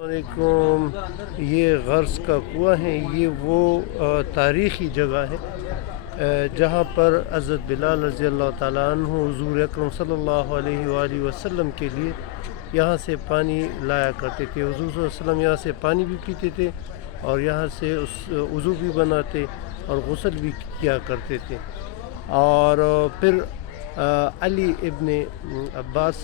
علیکم. یہ غرض کا کنواں ہے. یہ وہ تاریخی جگہ ہے جہاں پر حضرت بلال رضی اللہ تعالیٰ عنہ حضور اکرم صلی اللہ علیہ وآلہ وسلم کے لیے یہاں سے پانی لایا کرتے تھے. حضور صلی اللہ علیہ وسلم یہاں سے پانی بھی پیتے تھے اور یہاں سے وضو بھی بناتے اور غسل بھی کیا کرتے تھے. اور پھر علی ابن عباس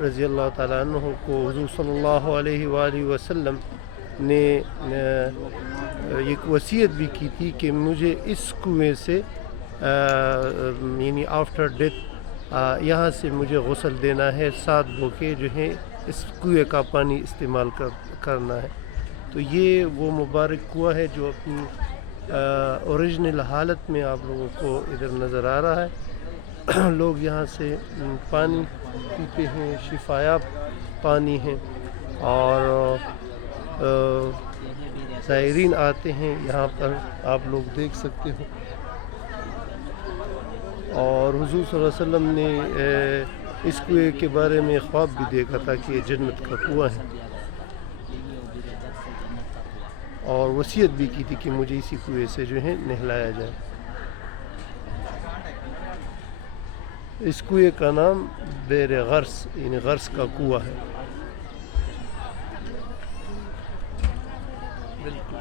رضی اللہ تعالیٰ عنہ کو حضور صلی اللہ علیہ وآلہ وسلم نے ایک وصیت بھی کی تھی کہ مجھے اس کنویں سے یعنی آفٹر ڈیتھ یہاں سے مجھے غسل دینا ہے. 7 بوکے جو ہیں اس کنویں کا پانی استعمال کرنا ہے. تو یہ وہ مبارک کنواں ہے جو اپنی اوریجنل حالت میں آپ لوگوں کو ادھر نظر آ رہا ہے. لوگ یہاں سے پانی پیتے ہیں, شفایاب پانی ہیں اور زائرین آتے ہیں یہاں پر, آپ لوگ دیکھ سکتے ہو. اور حضور صلی اللہ علیہ وسلم نے اس کنویں کے بارے میں خواب بھی دیکھا تھا کہ یہ جنت کا کنواں ہے اور وصیت بھی کی تھی کہ مجھے اسی کنویں سے جو ہے نہلایا جائے. اس کنویں کا نام بئر غرس یعنی غرس کا کنواں ہے. بالکل